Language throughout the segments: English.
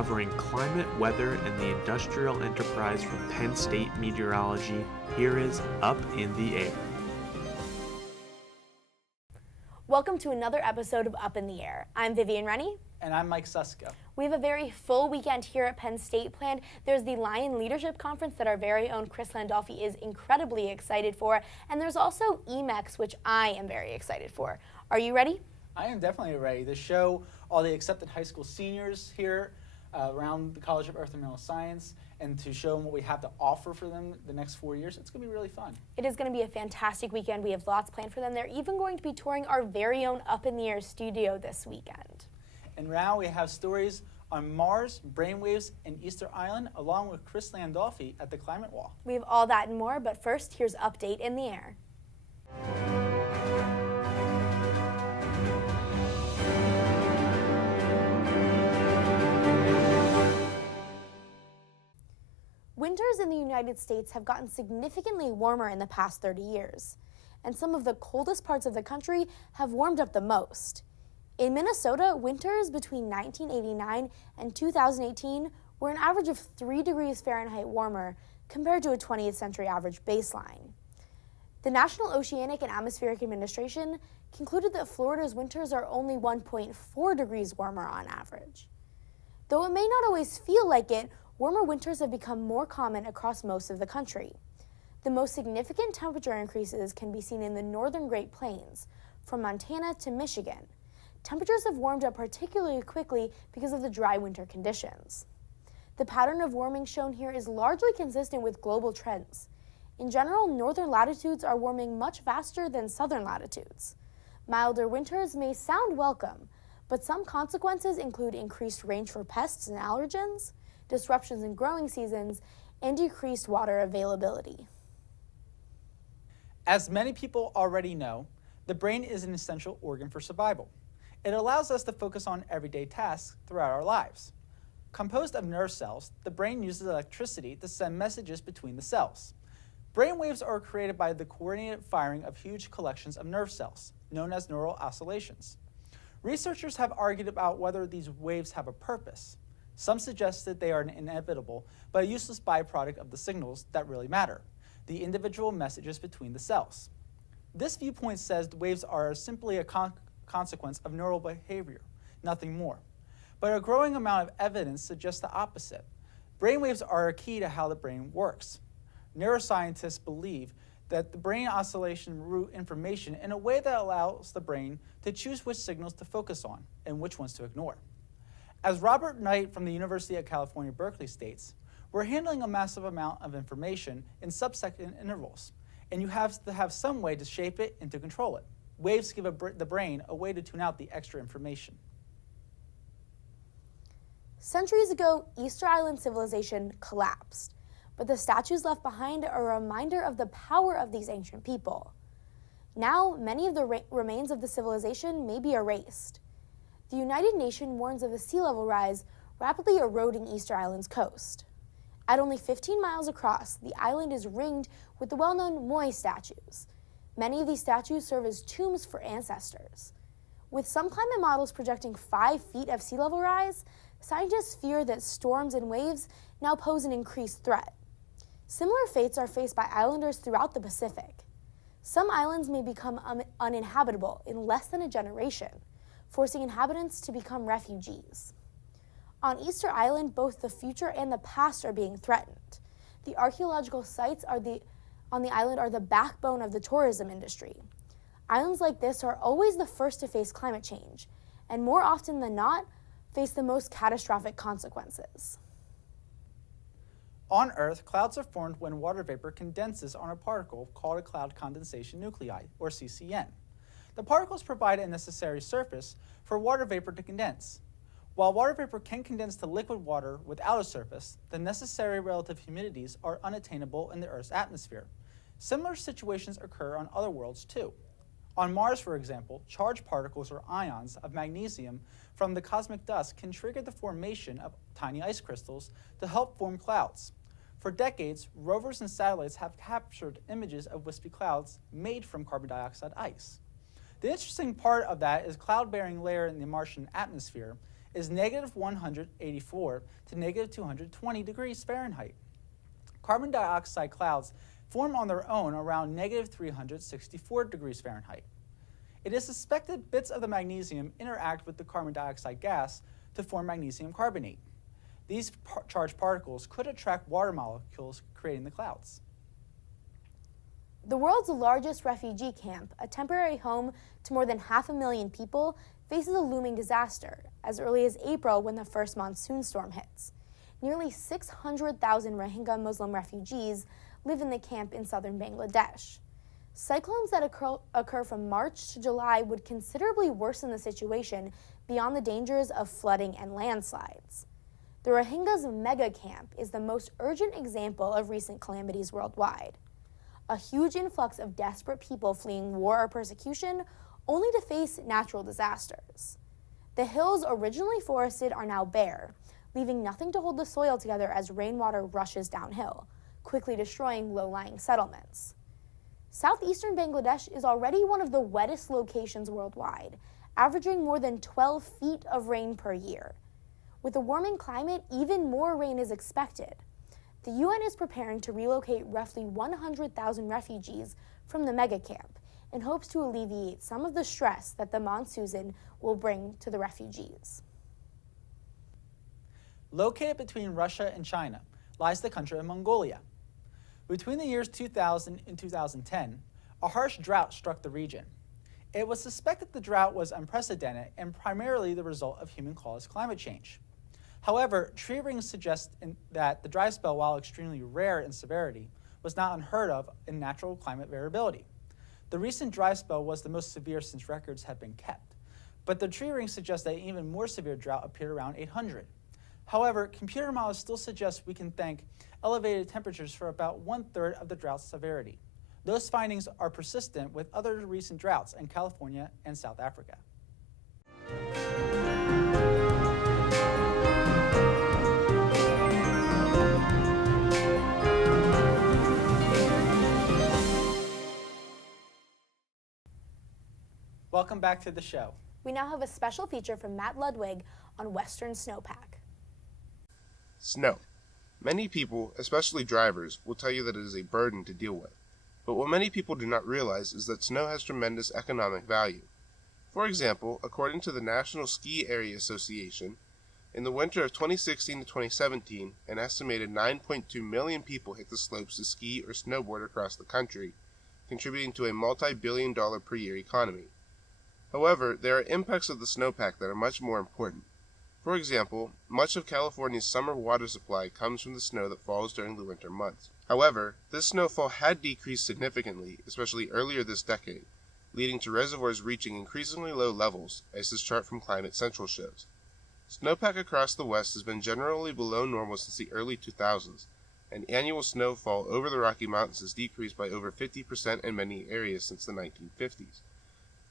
covering climate, weather, and the industrial enterprise from Penn State Meteorology. Here is Up in the Air. Welcome to another episode of Up in the Air. I'm Vivian Rennie. And I'm Mike Susko. We have a very full weekend here at Penn State planned. There's the Lion Leadership Conference that our very own Chris Landolfi is incredibly excited for. And there's also EMEX, which I am very excited for. Are you ready? I am definitely ready to show all the accepted high school seniors here around the College of Earth and Mineral Science and to show them what we have to offer for them the next 4 years. It's going to be really fun. It is going to be a fantastic weekend. We have lots planned for them. They're even going to be touring our very own Up in the Air studio this weekend. And now we have stories on Mars, brainwaves, and Easter Island, along with Chris Landolfi at the Climate Wall. We have all that and more, but first, here's Update in the Air. Winters in the United States have gotten significantly warmer in the past 30 years, and some of the coldest parts of the country have warmed up the most. In Minnesota, winters between 1989 and 2018 were an average of 3 degrees Fahrenheit warmer compared to a 20th century average baseline. The National Oceanic and Atmospheric Administration concluded that Florida's winters are only 1.4 degrees warmer on average. Though it may not always feel like it, warmer winters have become more common across most of the country. The most significant temperature increases can be seen in the northern Great Plains, from Montana to Michigan. Temperatures have warmed up particularly quickly because of the dry winter conditions. The pattern of warming shown here is largely consistent with global trends. In general, northern latitudes are warming much faster than southern latitudes. Milder winters may sound welcome, but some consequences include increased range for pests and allergens, disruptions in growing seasons, and decreased water availability. As many people already know, the brain is an essential organ for survival. It allows us to focus on everyday tasks throughout our lives. Composed of nerve cells, the brain uses electricity to send messages between the cells. Brain waves are created by the coordinated firing of huge collections of nerve cells, known as neural oscillations. Researchers have argued about whether these waves have a purpose. Some suggest that they are an inevitable, but a useless byproduct of the signals that really matter, the individual messages between the cells. This viewpoint says the waves are simply a consequence of neural behavior, nothing more. But a growing amount of evidence suggests the opposite. Brainwaves are a key to how the brain works. Neuroscientists believe that the brain oscillation route information in a way that allows the brain to choose which signals to focus on and which ones to ignore. As Robert Knight from the University of California, Berkeley states, we're handling a massive amount of information in sub-second intervals, and you have to have some way to shape it and to control it. Waves give the brain a way to tune out the extra information. Centuries ago, Easter Island civilization collapsed, but the statues left behind are a reminder of the power of these ancient people. Now, many of the remains of the civilization may be erased. The United Nations warns of a sea level rise rapidly eroding Easter Island's coast. At only 15 miles across, the island is ringed with the well-known Moai statues. Many of these statues serve as tombs for ancestors. With some climate models projecting 5 feet of sea level rise, scientists fear that storms and waves now pose an increased threat. Similar fates are faced by islanders throughout the Pacific. Some islands may become uninhabitable in less than a generation, forcing inhabitants to become refugees. On Easter Island, both the future and the past are being threatened. The archaeological sites on the island are the backbone of the tourism industry. Islands like this are always the first to face climate change, and more often than not, face the most catastrophic consequences. On Earth, clouds are formed when water vapor condenses on a particle called a cloud condensation nuclei, or CCN. The particles provide a necessary surface for water vapor to condense. While water vapor can condense to liquid water without a surface, the necessary relative humidities are unattainable in the Earth's atmosphere. Similar situations occur on other worlds too. On Mars, for example, charged particles or ions of magnesium from the cosmic dust can trigger the formation of tiny ice crystals to help form clouds. For decades, rovers and satellites have captured images of wispy clouds made from carbon dioxide ice. The interesting part of that is cloud-bearing layer in the Martian atmosphere is negative 184 to negative 220 degrees Fahrenheit. Carbon dioxide clouds form on their own around negative 364 degrees Fahrenheit. It is suspected bits of the magnesium interact with the carbon dioxide gas to form magnesium carbonate. These charged particles could attract water molecules, creating the clouds. The world's largest refugee camp, a temporary home to more than 500,000 people, faces a looming disaster as early as April when the first monsoon storm hits. Nearly 600,000 Rohingya Muslim refugees live in the camp in southern Bangladesh. Cyclones that occur from March to July would considerably worsen the situation beyond the dangers of flooding and landslides. The Rohingyas mega camp is the most urgent example of recent calamities worldwide. A huge influx of desperate people fleeing war or persecution, only to face natural disasters. The hills originally forested are now bare, leaving nothing to hold the soil together as rainwater rushes downhill, quickly destroying low-lying settlements. Southeastern Bangladesh is already one of the wettest locations worldwide, averaging more than 12 feet of rain per year. With a warming climate, even more rain is expected. The UN is preparing to relocate roughly 100,000 refugees from the mega camp in hopes to alleviate some of the stress that the monsoon will bring to the refugees. Located between Russia and China lies the country of Mongolia. Between the years 2000 and 2010, a harsh drought struck the region. It was suspected the drought was unprecedented and primarily the result of human-caused climate change. However, tree rings suggest that the dry spell, while extremely rare in severity, was not unheard of in natural climate variability. The recent dry spell was the most severe since records have been kept, but the tree rings suggest that an even more severe drought appeared around 800. However, computer models still suggest we can thank elevated temperatures for about 1/3 of the drought's severity. Those findings are persistent with other recent droughts in California and South Africa. Welcome back to the show. We now have a special feature from Matt Ludwig on Western snowpack. Snow. Many people, especially drivers, will tell you that it is a burden to deal with. But what many people do not realize is that snow has tremendous economic value. For example, according to the National Ski Area Association, in the winter of 2016 to 2017, an estimated 9.2 million people hit the slopes to ski or snowboard across the country, contributing to a multi-billion-dollar per year economy. However, there are impacts of the snowpack that are much more important. For example, much of California's summer water supply comes from the snow that falls during the winter months. However, this snowfall had decreased significantly, especially earlier this decade, leading to reservoirs reaching increasingly low levels, as this chart from Climate Central shows. Snowpack across the West has been generally below normal since the early 2000s, and annual snowfall over the Rocky Mountains has decreased by over 50% in many areas since the 1950s.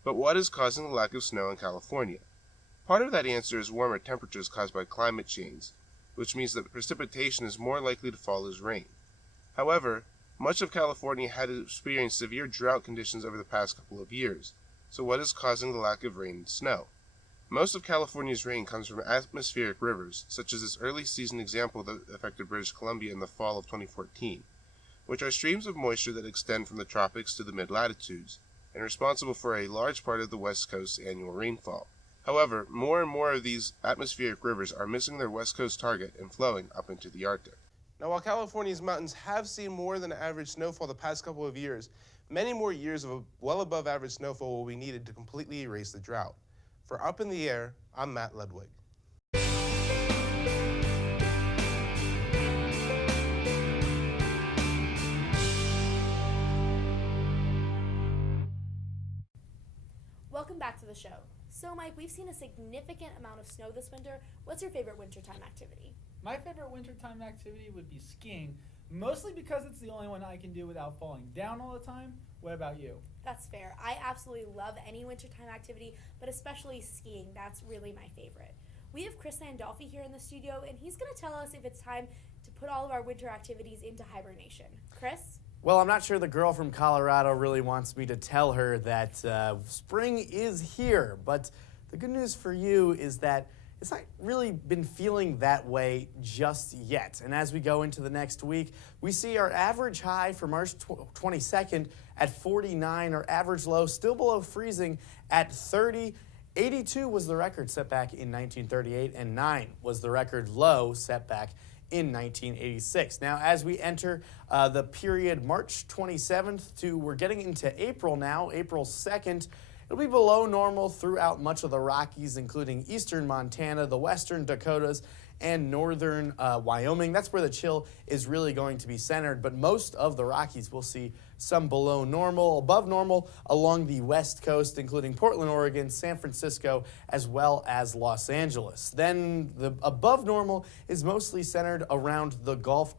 But what is causing the lack of snow in California? Part of that answer is warmer temperatures caused by climate change, which means that precipitation is more likely to fall as rain. However, much of California had experienced severe drought conditions over the past couple of years, so what is causing the lack of rain and snow? Most of California's rain comes from atmospheric rivers, such as this early season example that affected British Columbia in the fall of 2014, which are streams of moisture that extend from the tropics to the mid-latitudes, and responsible for a large part of the West Coast's annual rainfall. However, more and more of these atmospheric rivers are missing their West Coast target and flowing up into the Arctic. Now, while California's mountains have seen more than average snowfall the past couple of years, many more years of well above average snowfall will be needed to completely erase the drought. For Up in the Air, I'm Matt Ludwig. Welcome back to the show. So, Mike, we've seen a significant amount of snow this winter. What's your favorite wintertime activity? My favorite wintertime activity would be skiing, mostly because it's the only one I can do without falling down all the time. What about you? That's fair. I absolutely love any wintertime activity, but especially skiing. That's really my favorite. We have Chris Landolfi here in the studio, and he's going to tell us if it's time to put all of our winter activities into hibernation. Chris? Well, I'm not sure the girl from Colorado really wants me to tell her that spring is here, but the good news for you is that it's not really been feeling that way just yet. And as we go into the next week, we see our average high for March 22nd at 49, our average low still below freezing at 30. 82 was the record set back in 1938, and 9 was the record low set back in 1986. Now, as we enter the period March 27th to, we're getting into April now, April 2nd, it'll be below normal throughout much of the Rockies, including eastern Montana, the western Dakotas, and northern Wyoming. That's where the chill is really going to be centered, but most of the Rockies will see some below normal, above normal along the west coast, including Portland, Oregon, San Francisco, as well as Los Angeles. Then the above normal is mostly centered around the Gulf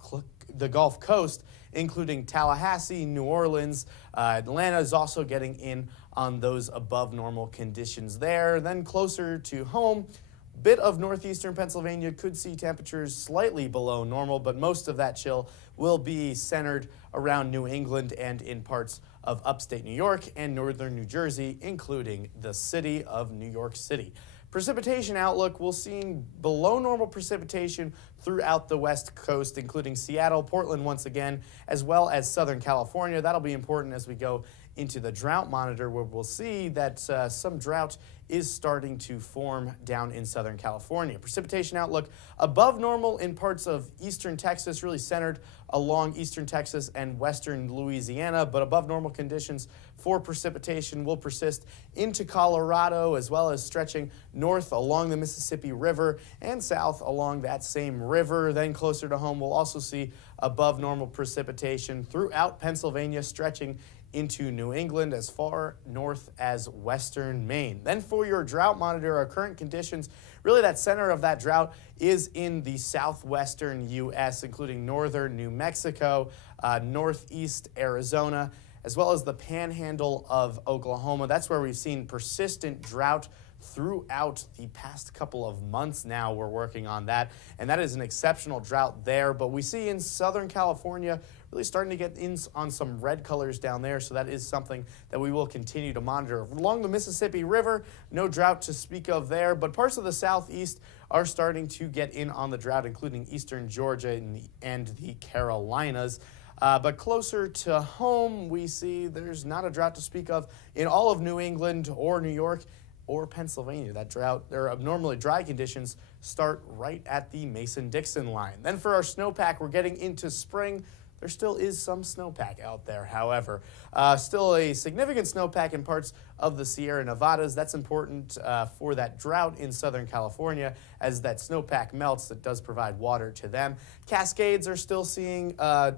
Coast, including Tallahassee, New Orleans. Atlanta is also getting in on those above normal conditions there. Then closer to home, bit of northeastern Pennsylvania could see temperatures slightly below normal, but most of that chill will be centered around New England and in parts of upstate New York and northern New Jersey, including the city of New York City. Precipitation outlook, we'll see below normal precipitation throughout the west coast, including Seattle, Portland once again, as well as Southern California. That'll be important as we go into the drought monitor, where we'll see that some drought is starting to form down in Southern California. Precipitation outlook above normal in parts of eastern Texas, really centered along eastern Texas and western Louisiana, but above normal conditions for precipitation will persist into Colorado, as well as stretching north along the Mississippi River and south along that same river. Then closer to home, we'll also see above normal precipitation throughout Pennsylvania, stretching into New England as far north as western Maine. Then for your drought monitor, our current conditions, really that center of that drought is in the southwestern U.S., including northern New Mexico, northeast Arizona, as well as the panhandle of Oklahoma. That's where we've seen persistent drought throughout the past couple of months now. We're working on that, and that is an exceptional drought there. But we see in Southern California really starting to get in on some red colors down there, so that is something that we will continue to monitor. Along the Mississippi River, no drought to speak of there, but parts of the southeast are starting to get in on the drought, including eastern Georgia and the Carolinas. But closer to home, we see there's not a drought to speak of in all of New England or New York or Pennsylvania. That drought, their abnormally dry conditions start right at the Mason-Dixon line. Then for our snowpack, we're getting into spring. There still is some snowpack out there, however. Still a significant snowpack in parts of the Sierra Nevadas. That's important for that drought in Southern California. As that snowpack melts, it does provide water to them. Cascades are still seeing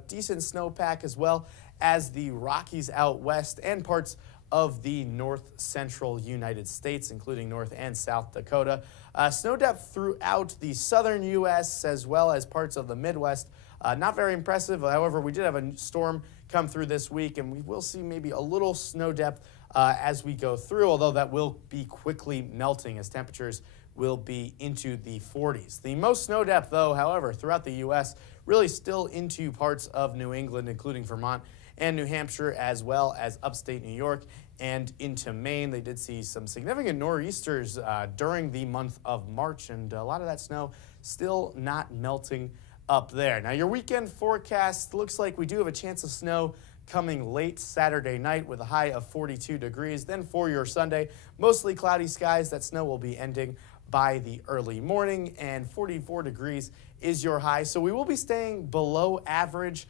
decent snowpack, as well as the Rockies out west and parts of the north central United States, including North and South Dakota. Snow depth throughout the southern U.S. as well as parts of the Midwest. Not very impressive. However, we did have a storm come through this week, and we will see maybe a little snow depth as we go through, although that will be quickly melting as temperatures will be into the 40s. The most snow depth, though, however, throughout the U.S., really still into parts of New England, including Vermont and New Hampshire, as well as upstate New York and into Maine. They did see some significant nor'easters during the month of March, and a lot of that snow still not melting up there. Now, your weekend forecast looks like we do have a chance of snow coming late Saturday night with a high of 42 degrees. Then for your Sunday, mostly cloudy skies. That snow will be ending by the early morning, and 44 degrees is your high. So we will be staying below average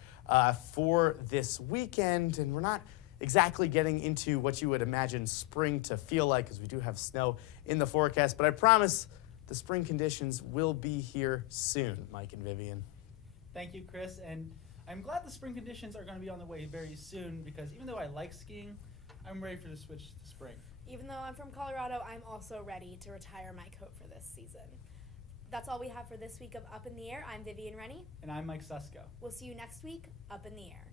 for this weekend, and we're not exactly getting into what you would imagine spring to feel like, because we do have snow in the forecast, but I promise the spring conditions will be here soon, Mike and Vivian. Thank you, Chris, and I'm glad the spring conditions are going to be on the way very soon, because even though I like skiing, I'm ready for the switch to spring. Even though I'm from Colorado, I'm also ready to retire my coat for this season. That's all we have for this week of Up in the Air. I'm Vivian Rennie. And I'm Mike Susko. We'll see you next week, Up in the Air.